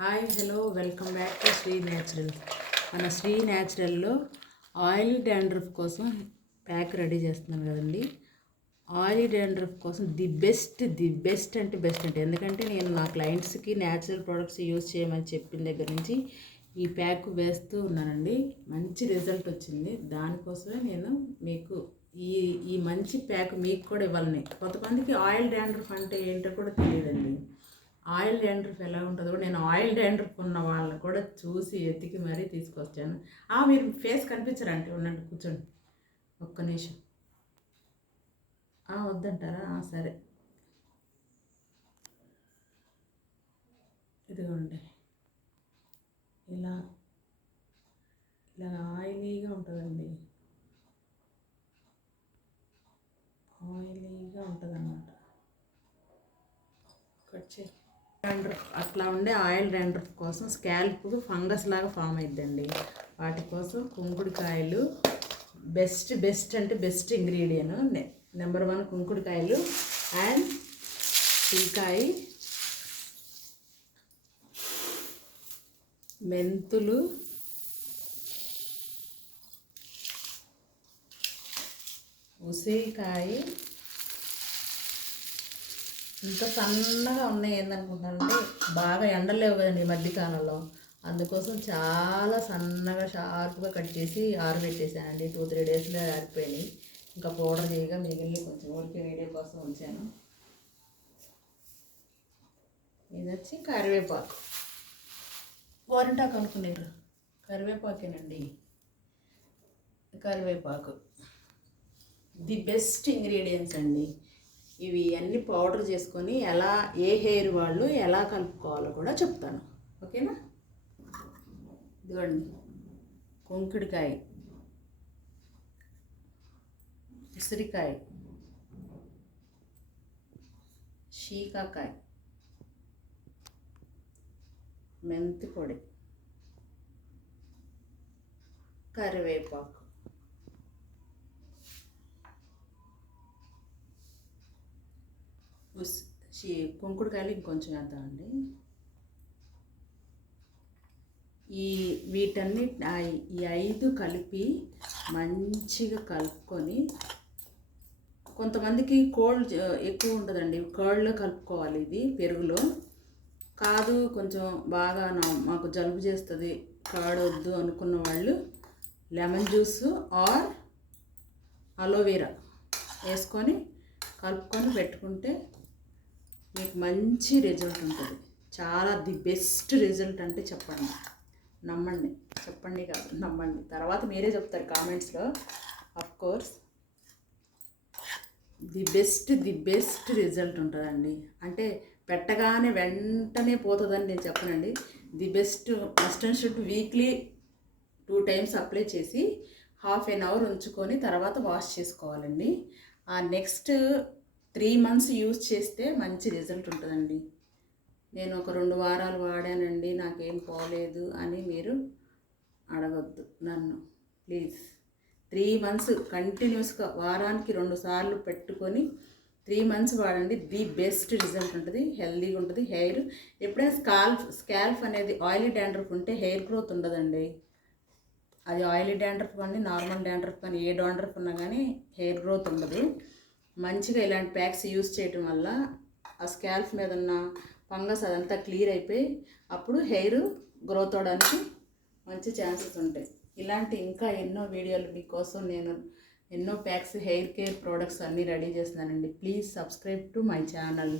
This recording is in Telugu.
Hi hello welcome back to Sri natural. మన శ్రీ న్యాచురల్లో ఆయిల్ డాండ్రఫ్ కోసం ప్యాక్ రెడీ చేస్తున్నాను కదండి. ఆయిల్ డాండ్రఫ్ కోసం ది బెస్ట్ అంటే ఎందుకంటే నేను నా క్లయింట్స్కి న్యాచురల్ ప్రోడక్ట్స్ యూజ్ చేయమని చెప్పిన దగ్గర నుంచి ఈ ప్యాక్ వేస్తూ ఉన్నానండి. మంచి రిజల్ట్ వచ్చింది. దానికోసమే నేను మీకు ఈ ఈ మంచి ప్యాక్ మీకు కూడా ఇవ్వాలని. కొంతమందికి ఆయిల్ డాండ్రఫ్ అంటే ఏంటో కూడా తెలియదండి. ఆయిల్ డాండ్రఫ్ ఎలా ఉంటుందో కూడా నేను ఆయిల్ డాండ్రఫ్ ఉన్న వాళ్ళని కూడా చూసి వెతికి మరీ తీసుకొచ్చాను. మీరు ఫేస్ కనిపించరంటే ఉండండి, కూర్చోండి ఒక్క నిమిషం. వద్దంటారా? సరే, ఇదిగోండి. ఇలా ఇలా ఆయిలీగా ఉంటుందండి. ఆయిలీగా ఉంటుంది అన్నమాట. కట్ చేయి. డాండ్రఫ్ అట్లా ఉండే ఆయిల్ డాండ్రఫ్ కోసం స్కాల్ప్ ఫంగస్ లాగా ఫామ్ అయిద్దండి. వాటి కోసం కుంకుడుకాయలు బెస్ట్ ఇంగ్రీడియంట్. నెంబర్ 1 కుంకుడుకాయలు అండ్ టీకాయ, మెంతులు, ఉసిరికాయ. ఇంత సన్నగా ఉన్నాయి ఏందనుకుంటారంటే బాగా ఎండలేవు కదండి ఈ మధ్యకాలంలో, అందుకోసం చాలా సన్నగా షార్ప్గా కట్ చేసి ఆరబెట్టేసానండి. 2-3 డేస్లో ఆరిపోయినాయి. ఇంకా పౌడర్ చేయగా మిగిలిన కొంచెం ఊరికే వీడియో కోసం ఉంచాను. ఇది వచ్చి కరివేపాకు, గోరింటాకు అనుకునేది కరివేపాకేనండి. కరివేపాకు ది బెస్ట్ ఇంగ్రీడియంట్స్ అండి. ఇవి అన్నీ పౌడర్ చేసుకొని ఏ హెయిర్ వాళ్ళు ఎలా కలుపుకోవాలో కూడా చెప్తాను, ఓకేనా? ఇదిగోండి, కుంకుడుకాయ, ఉసిరికాయ, శీకాకాయ, మెంతి పొడి, కరివేపాకు, కుంకుడుకాయలు ఇంకొంచెం వేద్దామండి. వీటన్ని ఈ 5 కలిపి మంచిగా కలుపుకొని, కొంతమందికి కోల్డ్ ఎక్కువ ఉంటుందండి, కర్డ్లో కలుపుకోవాలి. ఇది పెరుగులో కాదు, కొంచెం బాగా మాకు జలుబు చేస్తుంది, కర్డ్ వద్దు అనుకున్న వాళ్ళు లెమన్ జ్యూస్ ఆర్ అలోవెరా వేసుకొని కలుపుకొని పెట్టుకుంటే మీకు మంచి రిజల్ట్ ఉంటుంది. చాలా ది బెస్ట్ రిజల్ట్ అంటే నమ్మండి, చెప్పండి కాదు నమ్మండి. తర్వాత మీరే చెప్తారు కామెంట్స్లో. కోర్స్ ది బెస్ట్ రిజల్ట్ ఉంటుందండి. అంటే పెట్టగానే వెంటనే పోతుందని నేను చెప్పనండి. The best must and should weekly 2 times apply చేసి ½ an hour ఉంచుకొని తర్వాత వాష్ చేసుకోవాలండి. నెక్స్ట్ 3 months యూజ్ చేస్తే మంచి రిజల్ట్ ఉంటుందండి. నేను ఒక 2 వారాలు వాడానండి, నాకేం పోలేదు అని మీరు అడగొద్దు నన్ను ప్లీజ్. 3 months కంటిన్యూస్గా వారానికి 2 సార్లు పెట్టుకొని 3 months వాడండి. ది బెస్ట్ రిజల్ట్ ఉంటుంది. హెల్దీగా ఉంటుంది హెయిర్. ఎప్పుడైనా స్కాల్ప్ అనేది ఆయిలీ డాండ్రఫ్ ఉంటే హెయిర్ గ్రోత్ ఉండదండి. అది ఆయిలీ డాండ్రఫ్ కానీ నార్మల్ డాండ్రఫ్ కానీ ఏ డాండ్రఫ్ ఉన్నా కానీ హెయిర్ గ్రోత్ ఉండదు. మంచిగా ఇలాంటి ప్యాక్స్ యూజ్ చేయటం వల్ల ఆ స్కాల్ప్ మీద ఉన్న ఫంగస్ అదంతా క్లియర్ అయిపోయి అప్పుడు హెయిర్ గ్రోత్ అవడానికి మంచి ఛాన్సెస్ ఉంటాయి. ఇలాంటి ఇంకా ఎన్నో వీడియోలు మీకోసం నేను ఎన్నో ప్యాక్స్ హెయిర్ కేర్ ప్రోడక్ట్స్ అన్నీ రెడీ చేస్తున్నానండి. Please subscribe to my channel.